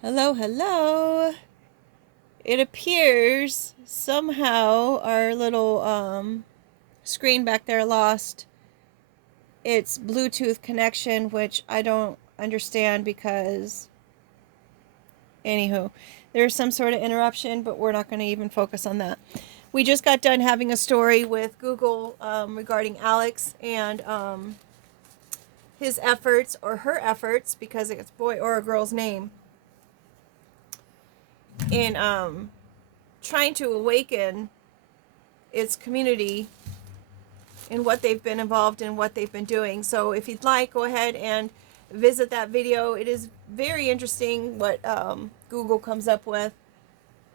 Hello, hello. It appears somehow our little screen back there lost its Bluetooth connection, which I don't understand because, anywho, there's some sort of interruption, but we're not going to even focus on that. We just got done having a story with Google regarding Alex and his efforts, or her efforts, because it's a boy or a girl's name, in trying to awaken its community in what they've been involved in, what they've been doing. So if you'd like, go ahead and visit that video. It is very interesting what Google comes up with.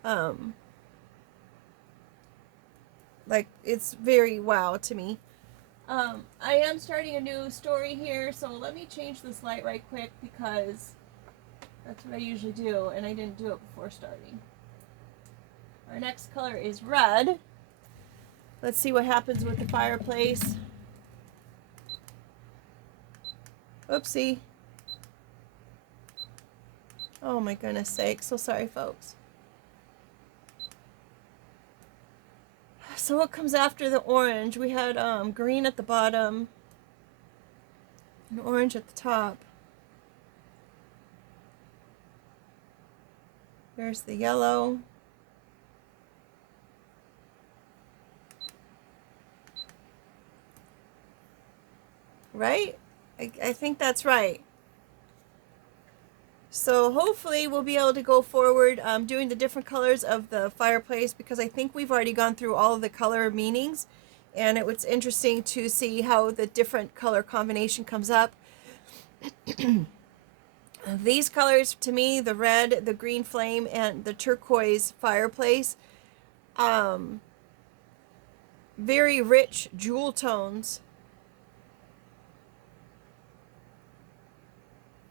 Um, like, it's very wow to me. I am starting a new story here, so let me change this light right quick because that's what I usually do, and I didn't do it before starting. Our next color is red. Let's see what happens with the fireplace. Oopsie. Oh my goodness sake. So sorry, folks. So what comes after the orange? We had green at the bottom and orange at the top. There's the yellow. Right? I think that's right. So hopefully we'll be able to go forward doing the different colors of the fireplace, because I think we've already gone through all of the color meanings, and it was interesting to see how the different color combination comes up. These colors, to me, the red, the green flame, and the turquoise fireplace, very rich jewel tones,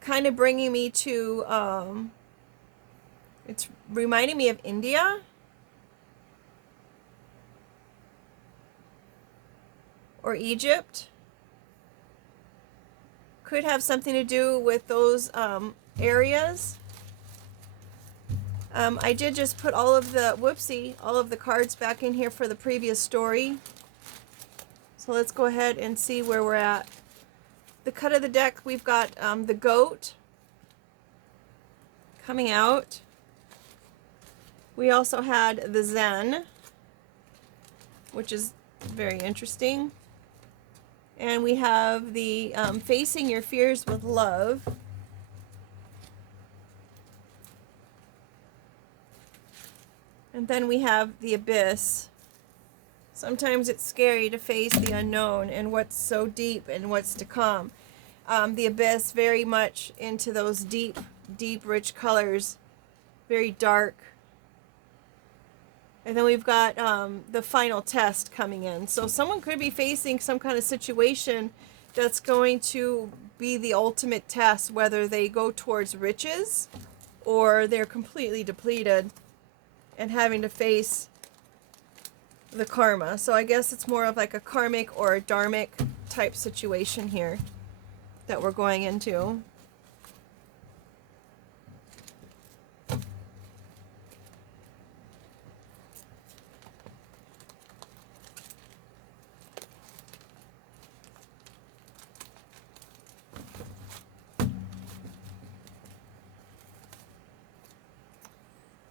kind of bringing me to, it's reminding me of India. Or Egypt. Could have something to do with those areas. I did just put all of the cards back in here for the previous story. So let's go ahead and see where we're at. The cut of the deck, we've got the goat coming out. We also had the Zen, which is very interesting. And we have the facing your fears with love. And then we have the abyss. Sometimes it's scary to face the unknown and what's so deep and what's to come. The abyss, very much into those deep, deep, rich colors. Very dark. And then we've got the final test coming in. So someone could be facing some kind of situation that's going to be the ultimate test, whether they go towards riches or they're completely depleted and having to face the karma. So I guess it's more of like a karmic or a dharmic type situation here that we're going into.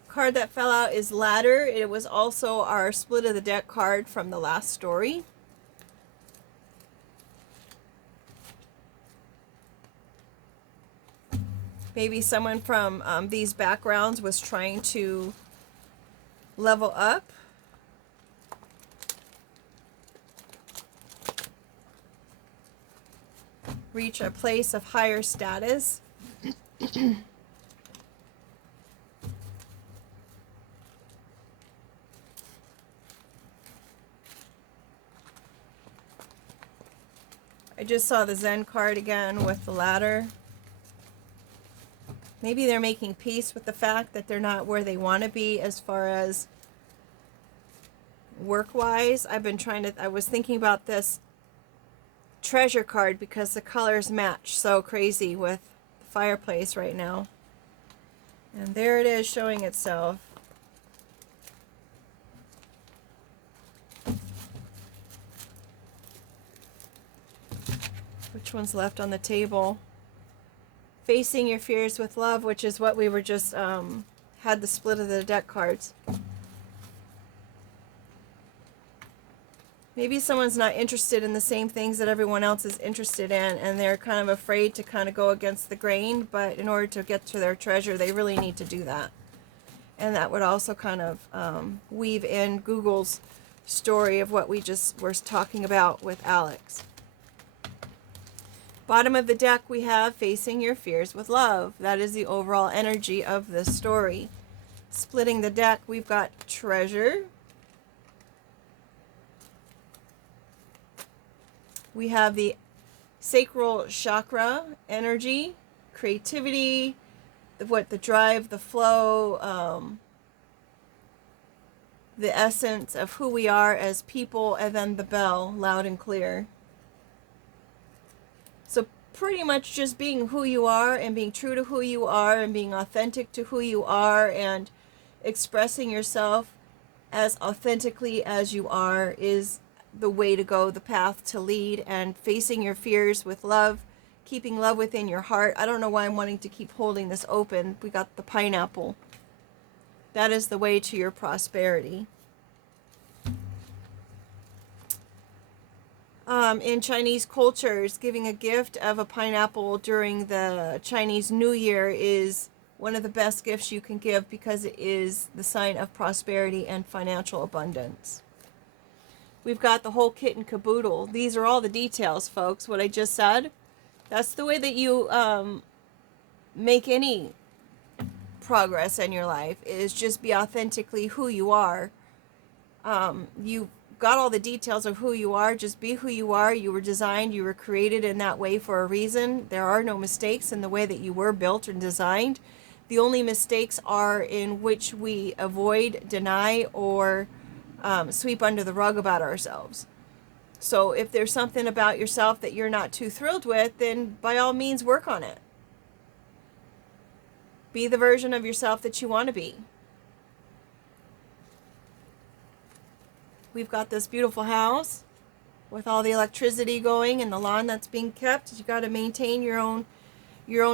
Card that fell out is Ladder. It was also our split of the deck card from the last story. Maybe someone from these backgrounds was trying to level up. Reach a place of higher status. I just saw the Zen card again with the ladder. Maybe they're making peace with the fact that they're not where they want to be as far as work-wise. I was thinking about this treasure card because the colors match so crazy with the fireplace right now. And there it is showing itself. Which one's left on the table? Facing your fears with love, which is what we were just had the split of the deck cards. Maybe someone's not interested in the same things that everyone else is interested in, and they're kind of afraid to kind of go against the grain, but in order to get to their treasure, they really need to do that. And that would also kind of weave in Google's story of what we just were talking about with Alex. Bottom of the deck, we have facing your fears with love. That is the overall energy of this story. Splitting the deck, we've got treasure. We have the sacral chakra energy, creativity, the drive, the flow, the essence of who we are as people, and then the bell, loud and clear. So pretty much just being who you are and being true to who you are and being authentic to who you are and expressing yourself as authentically as you are is the way to go, the path to lead, and facing your fears with love, keeping love within your heart. I don't know why I'm wanting to keep holding this open. We got the pineapple. That is the way to your prosperity. In Chinese cultures, giving a gift of a pineapple during the Chinese New Year is one of the best gifts you can give because it is the sign of prosperity and financial abundance. We've got the whole kit and caboodle. These are all the details, folks, what I just said. That's the way that you make any progress in your life, is just be authentically who you are. You got all the details of who you are. Just be who you are. You were designed, you were created in that way for a reason. There are no mistakes in the way that you were built and designed. The only mistakes are in which we avoid, deny, or sweep under the rug about ourselves. So if there's something about yourself that you're not too thrilled with, then by all means work on it. Be the version of yourself that you want to be. We've got this beautiful house with all the electricity going and the lawn that's being kept. You got to maintain your own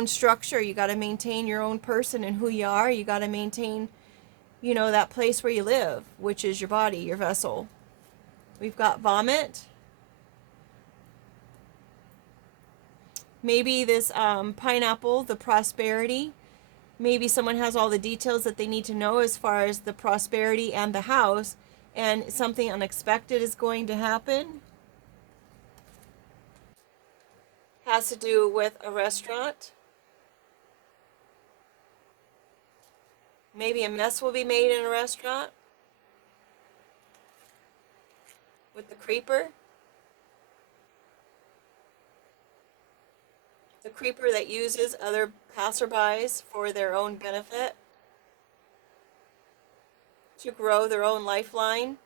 structure. You got to maintain your own person and who you are. You got to maintain, that place where you live, which is your body, your vessel. We've got vomit. Maybe this pineapple, the prosperity. Maybe someone has all the details that they need to know as far as the prosperity and the house, and something unexpected is going to happen. Has to do with a restaurant. Maybe a mess will be made in a restaurant with the creeper. The creeper that uses other passerbys for their own benefit, to grow their own lifeline.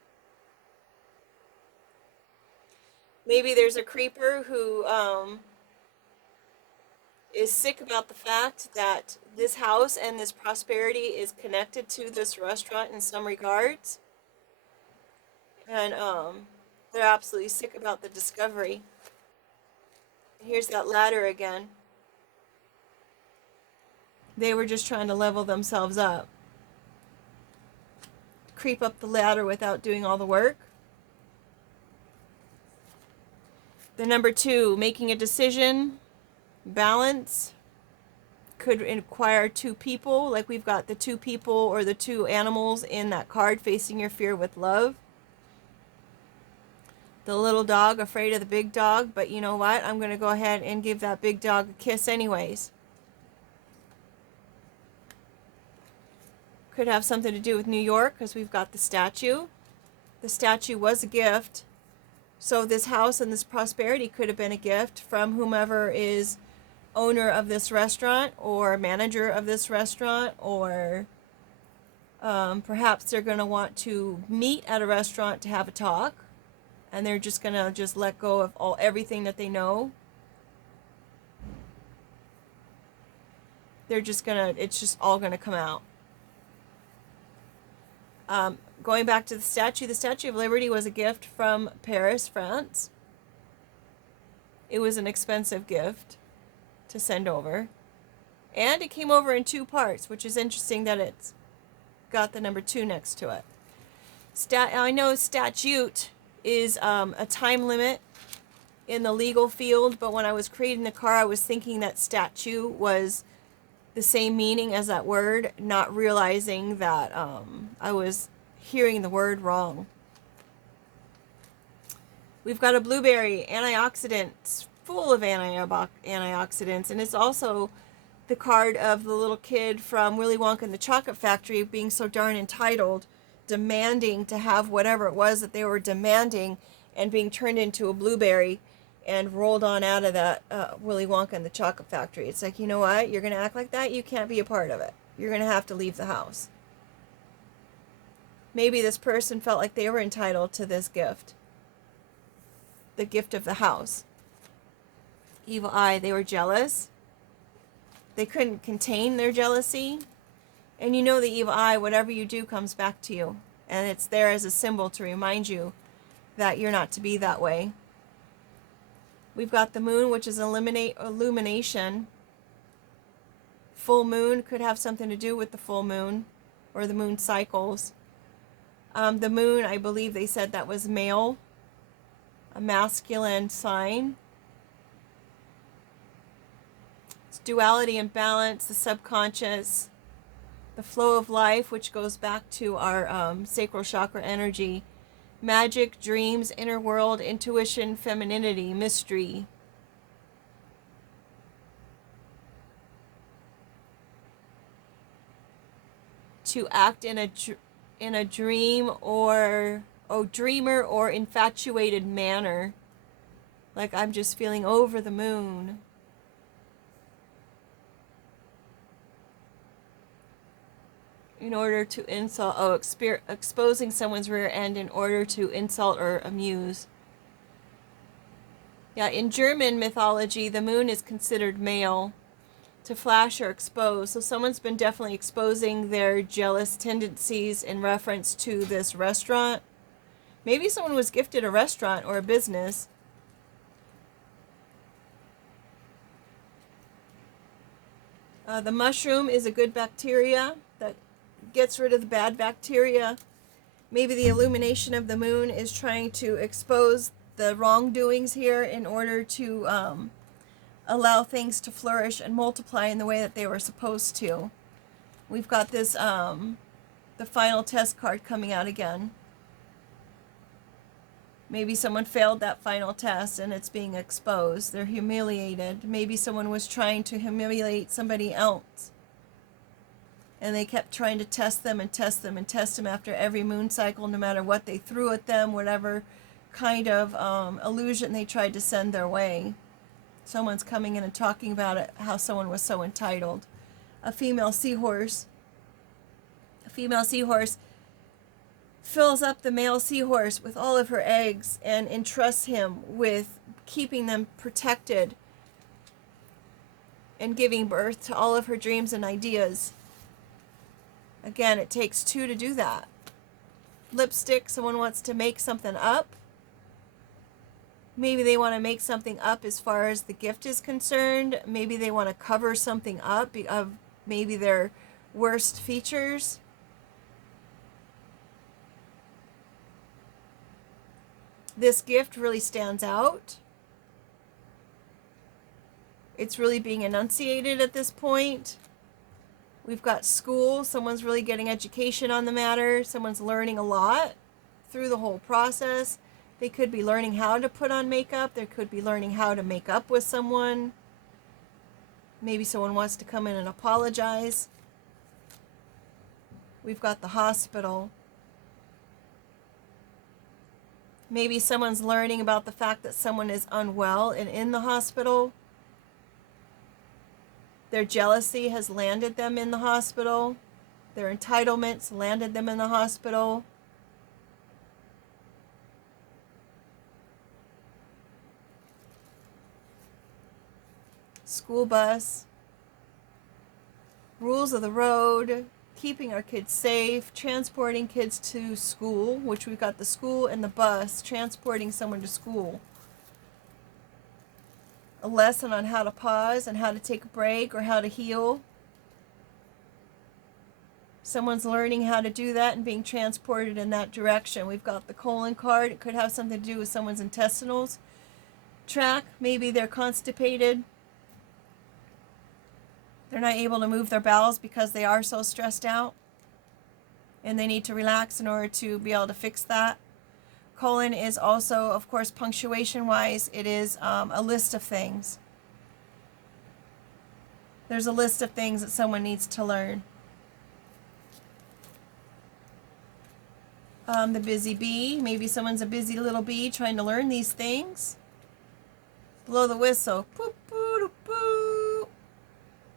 Maybe there's a creeper who is sick about the fact that this house and this prosperity is connected to this restaurant in some regards. And they're absolutely sick about the discovery. And here's that ladder again. They were just trying to level themselves up. Creep up the ladder without doing all the work. The number 2, making a decision, balance, could require 2 people, like we've got the 2 people or the 2 animals in that card, facing your fear with love. The little dog afraid of the big dog, but you know what? I'm going to go ahead and give that big dog a kiss anyways. Could have something to do with New York because we've got the statue. The statue was a gift. So this house and this prosperity could have been a gift from whomever is owner of this restaurant or manager of this restaurant, or perhaps they're going to want to meet at a restaurant to have a talk, and they're just going to just let go of everything that they know. it's just all gonna come out. Going back to the Statue of Liberty was a gift from Paris, France. It was an expensive gift to send over. And it came over in 2 parts, which is interesting that it's got the number 2 next to it. I know statute is a time limit in the legal field, but when I was creating the car, I was thinking that statue was the same meaning as that word, not realizing that I was hearing the word wrong. We've got a blueberry, antioxidants, full of antioxidants, and it's also the card of the little kid from Willy Wonka and the Chocolate Factory being so darn entitled, demanding to have whatever it was that they were demanding, and being turned into a blueberry and rolled on out of that Willy Wonka and the Chocolate Factory. It's like, you know what? You're going to act like that? You can't be a part of it. You're going to have to leave the house. Maybe this person felt like they were entitled to this gift. The gift of the house. Evil eye. They were jealous. They couldn't contain their jealousy. And you know the evil eye, whatever you do comes back to you. And it's there as a symbol to remind you that you're not to be that way. We've got the moon, which is illumination. Full moon could have something to do with the full moon or the moon cycles. The moon, I believe they said that was male, a masculine sign. It's duality and balance, the subconscious, the flow of life, which goes back to our sacral chakra energy. Magic, dreams, inner world, intuition, femininity, mystery. To act in a dream or dreamer or infatuated manner. Like I'm just feeling over the moon. In order to insult, exposing someone's rear end in order to insult or amuse. Yeah, in German mythology, the moon is considered male, to flash or expose. So someone's been definitely exposing their jealous tendencies in reference to this restaurant. Maybe someone was gifted a restaurant or a business. The mushroom is a good bacteria that gets rid of the bad bacteria. Maybe the illumination of the moon is trying to expose the wrongdoings here in order to allow things to flourish and multiply in the way that they were supposed to. We've got this, the final test card coming out again. Maybe someone failed that final test and it's being exposed. They're humiliated. Maybe someone was trying to humiliate somebody else. And they kept trying to test them and test them and test them after every moon cycle, no matter what they threw at them, whatever kind of illusion they tried to send their way. Someone's coming in and talking about it, how someone was so entitled. A female seahorse. A female seahorse fills up the male seahorse with all of her eggs and entrusts him with keeping them protected and giving birth to all of her dreams and ideas. Again, it takes 2 to do that. Lipstick, someone wants to make something up. Maybe they want to make something up as far as the gift is concerned. Maybe they want to cover something up of maybe their worst features. This gift really stands out. It's really being enunciated at this point. We've got school. Someone's really getting education on the matter. Someone's learning a lot through the whole process. They could be learning how to put on makeup. They could be learning how to make up with someone. Maybe someone wants to come in and apologize. We've got the hospital. Maybe someone's learning about the fact that someone is unwell and in the hospital. Their jealousy has landed them in the hospital. Their entitlements landed them in the hospital. School bus. rules of the road, keeping our kids safe, transporting kids to school, which we've got the school and the bus, transporting someone to school. A lesson on how to pause and how to take a break or how to heal. Someone's learning how to do that and being transported in that direction. We've got the colon card. It could have something to do with someone's intestinals tract. Maybe they're constipated. They're not able to move their bowels because they are so stressed out. And they need to relax in order to be able to fix that. Colon is also, of course, punctuation-wise, it is a list of things. There's a list of things that someone needs to learn. The busy bee. Maybe someone's a busy little bee trying to learn these things. Blow the whistle. Boop, boop, boop.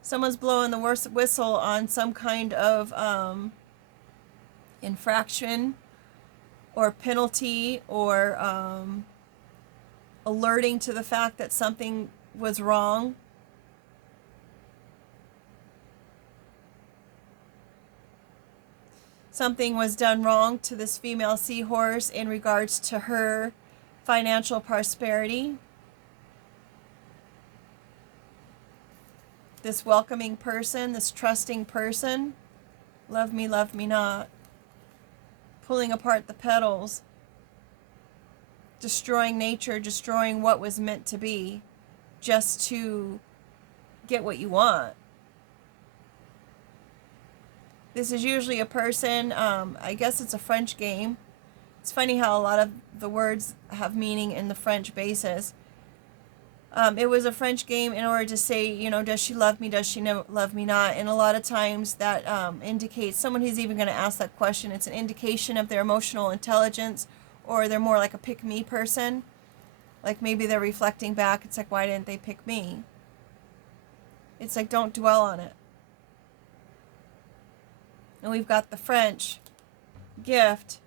Someone's blowing the worst whistle on some kind of infraction or penalty or alerting to the fact that something was wrong. Something was done wrong to this female seahorse in regards to her financial prosperity. This welcoming person, this trusting person, love me not. Pulling apart the petals, destroying nature, destroying what was meant to be, just to get what you want. This is usually a person, I guess it's a French game. It's funny how a lot of the words have meaning in the French basis. It was a French game in order to say, you know, does she love me, does she love me not? And a lot of times that indicates someone who's even going to ask that question. It's an indication of their emotional intelligence, or they're more like a pick-me person. Like maybe they're reflecting back. It's like, why didn't they pick me? It's like, don't dwell on it. And we've got the French gift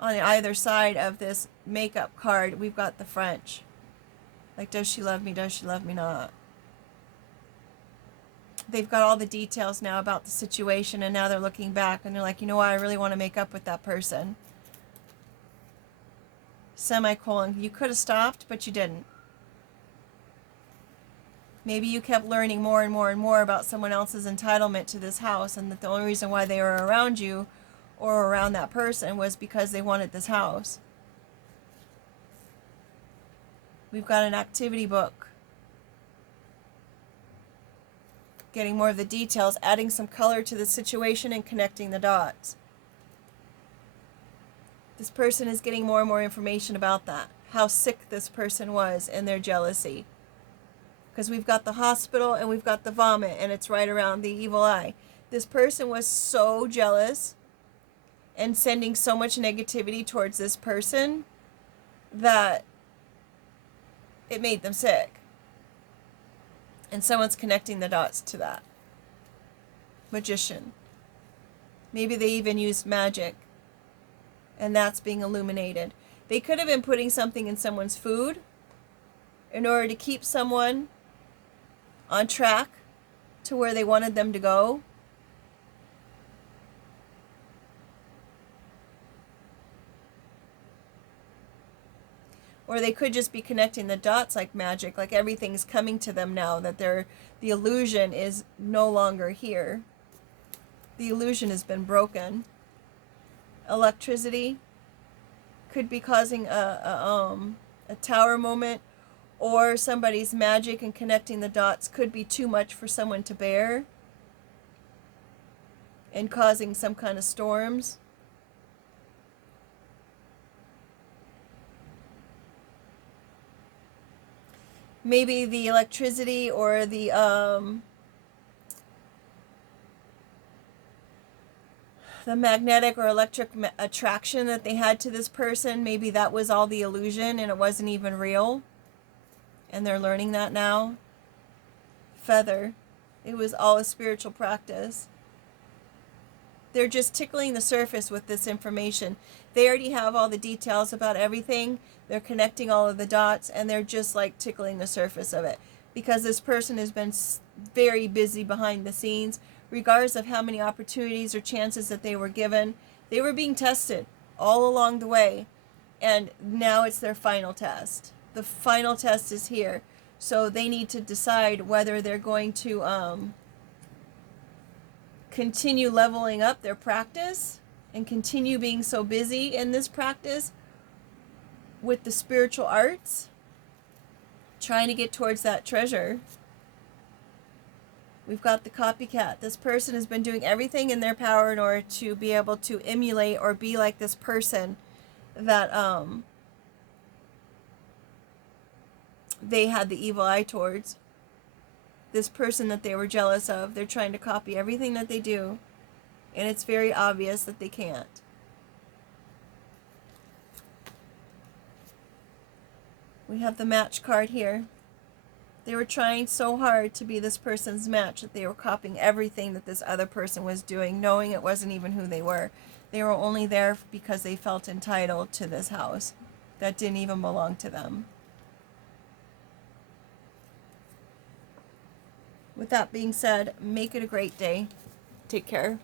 on either side of this makeup card. We've got the French. Like, does she love me? Does she love me not? They've got all the details now about the situation, and now they're looking back and they're like, you know what? I really want to make up with that person. Semicolon. You could have stopped, but you didn't. Maybe you kept learning more and more and more about someone else's entitlement to this house, and that the only reason why they were around you or around that person was because they wanted this house. We've got an activity book. Getting more of the details, adding some color to the situation and connecting the dots. This person is getting more and more information about that. How sick this person was and their jealousy. Because we've got the hospital and we've got the vomit, and it's right around the evil eye. This person was so jealous and sending so much negativity towards this person that it made them sick. And someone's connecting the dots to that. Magician. Maybe they even used magic, and that's being illuminated. They could have been putting something in someone's food in order to keep someone on track to where they wanted them to go. Or they could just be connecting the dots like magic, like everything's coming to them now, that the illusion is no longer here. The illusion has been broken. Electricity could be causing a tower moment, or somebody's magic and connecting the dots could be too much for someone to bear and causing some kind of storms. Maybe the electricity or the magnetic or electric attraction that they had to this person, maybe that was all the illusion and it wasn't even real. And they're learning that now. Feather. It was all a spiritual practice. They're just tickling the surface with this information. They already have all the details about everything. They're connecting all of the dots, and they're just like tickling the surface of it. because this person has been very busy behind the scenes, regardless of how many opportunities or chances that they were given. They were being tested all along the way, and now it's their final test. The final test is here, so they need to decide whether they're going to continue leveling up their practice and continue being so busy in this practice with the spiritual arts, trying to get towards that treasure. We've got the copycat. This person has been doing everything in their power in order to be able to emulate or be like this person that they had the evil eye towards. This person that they were jealous of. They're trying to copy everything that they do, and it's very obvious that they can't. We have the match card here. They were trying so hard to be this person's match that they were copying everything that this other person was doing, knowing it wasn't even who they were. They were only there because they felt entitled to this house that didn't even belong to them. With that being said, make it a great day. Take care.